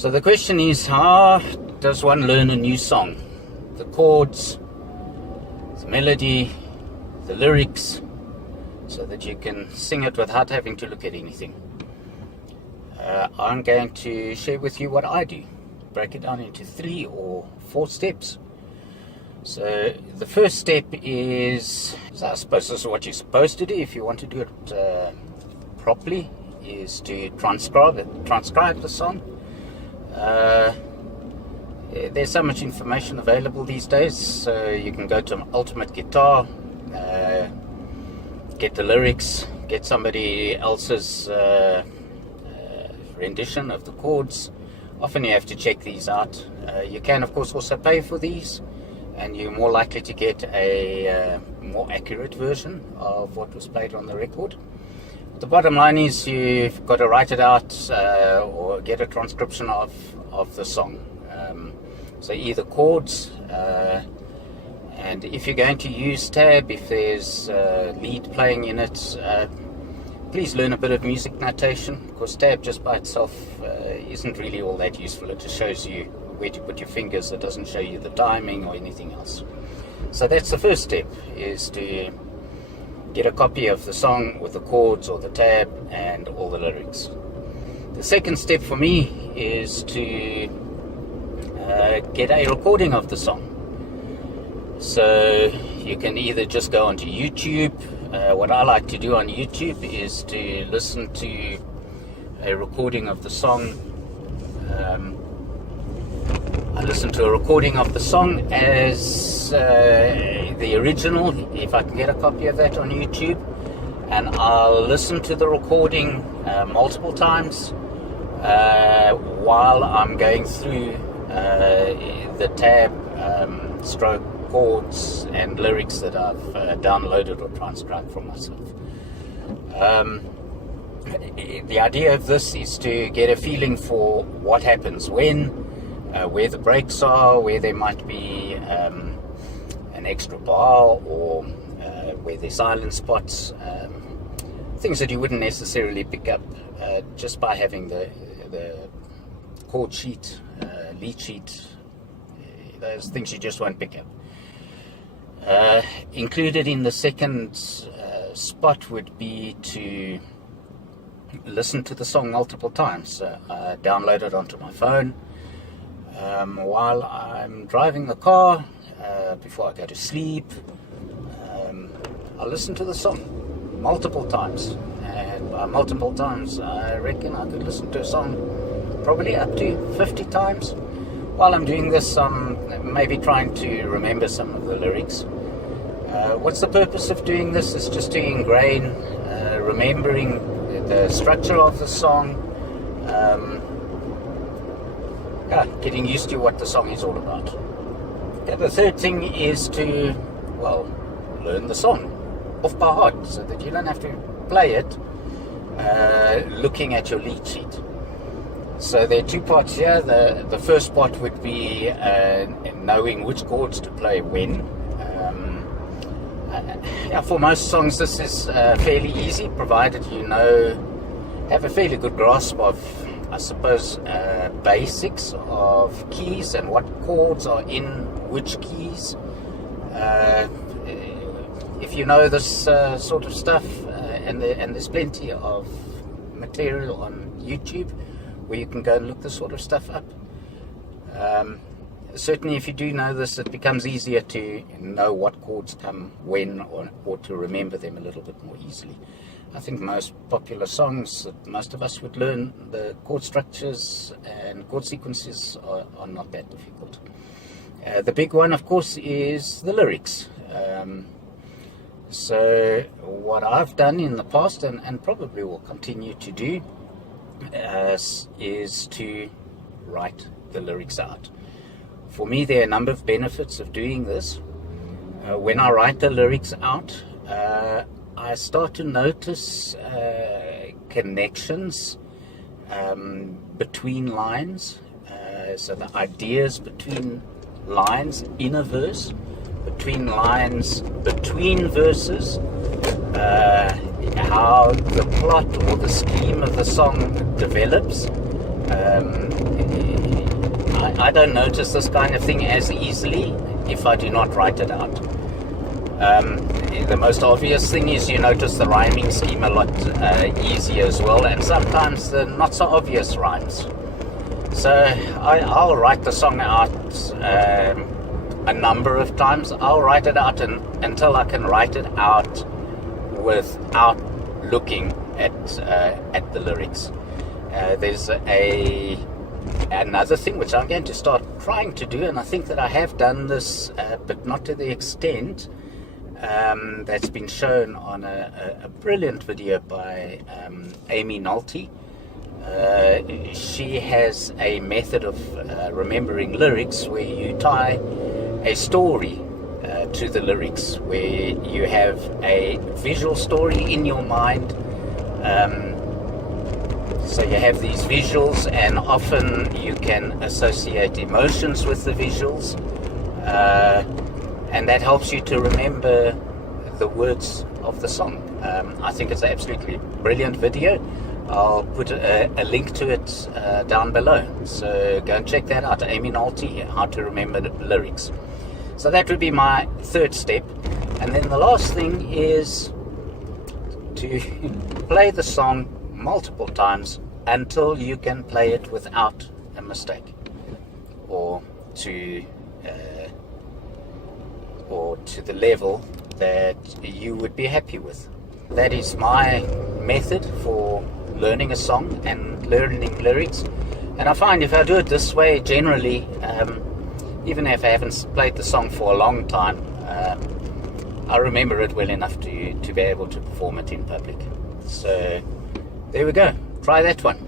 So the question is, how does one learn a new song? The chords, the melody, the lyrics, so that you can sing it without having to look at anything. I'm going to share with you what I do. Break it down into 3 or 4 steps. So the first step is, I suppose this is what you're supposed to do if you want to do it properly, is to transcribe the song. There's so much information available these days, so you can go to Ultimate Guitar, get the lyrics, get somebody else's rendition of the chords. Often you have to check these out. You can of course also pay for these, and you're more likely to get a more accurate version of what was played on the record. The bottom line is you've got to write it out or get a transcription of the song. So either chords, and if you're going to use tab, if there's lead playing in it, please learn a bit of music notation, because tab just by itself isn't really all that useful. It just shows you where to put your fingers. It doesn't show you the timing or anything else. So that's the first step, is to get a copy of the song with the chords or the tab and all the lyrics. The second step for me is to get a recording of the song. So you can either just go onto YouTube. What I like to do on YouTube is to listen to a recording of the song. I listen to a recording of the song as the original, if I can get a copy of that on YouTube, and I'll listen to the recording multiple times while I'm going through the tab, stroke, chords and lyrics that I've downloaded or transcribed for myself. The idea of this is to get a feeling for what happens when, where the breaks are, where there might be an extra bar, or where there's silent spots, things that you wouldn't necessarily pick up just by having the chord sheet, lead sheet. Those things you just won't pick up. Included in the second spot would be to listen to the song multiple times. I download it onto my phone while I'm driving the car, before I go to sleep. I listen to the song multiple times, and by multiple times I reckon I could listen to a song probably up to 50 times. While I'm doing this, I'm maybe trying to remember some of the lyrics. What's the purpose of doing this? Is just to ingrain, remembering the structure of the song, getting used to what the song is all about. The third thing is to, learn the song off by heart, so that you don't have to play it looking at your lead sheet. So there are 2 parts here. The first part would be knowing which chords to play when. For most songs this is fairly easy, provided you have a fairly good grasp of, I suppose, basics of keys and what chords are in which keys. If you know this sort of stuff, and there's plenty of material on YouTube where you can go and look this sort of stuff up. Certainly if you do know this, it becomes easier to know what chords come when, or to remember them a little bit more easily. I think most popular songs that most of us would learn, the chord structures and chord sequences are not that difficult. The big one, of course, is the lyrics. So what I've done in the past, and probably will continue to do, is to write the lyrics out. For me, there are a number of benefits of doing this. When I write the lyrics out, I start to notice connections between lines, so the ideas between lines in a verse, between lines between verses, how the plot or the scheme of the song develops. I don't notice this kind of thing as easily if I do not write it out. The most obvious thing is you notice the rhyming scheme a lot easier as well, and sometimes the not so obvious rhymes. So I'll write the song out a number of times. I'll write it out until I can write it out without looking at the lyrics. There's another thing which I'm going to start trying to do, and I think that I have done this, but not to the extent that's been shown on a brilliant video by Aimee Nolte. She has a method of remembering lyrics where you tie a story to the lyrics, where you have a visual story in your mind. So you have these visuals, and often you can associate emotions with the visuals, and that helps you to remember the words of the song. I think it's an absolutely brilliant video. I'll put a link to it down below, so go and check that out. Aimee Nolte, How to Remember the Lyrics. So that would be my third step. And then the last thing is to play the song multiple times until you can play it without a mistake, or to the level that you would be happy with. That is my method for learning a song and learning lyrics. And I find if I do it this way, generally, even if I haven't played the song for a long time, I remember it well enough to be able to perform it in public. So there we go. Try that one.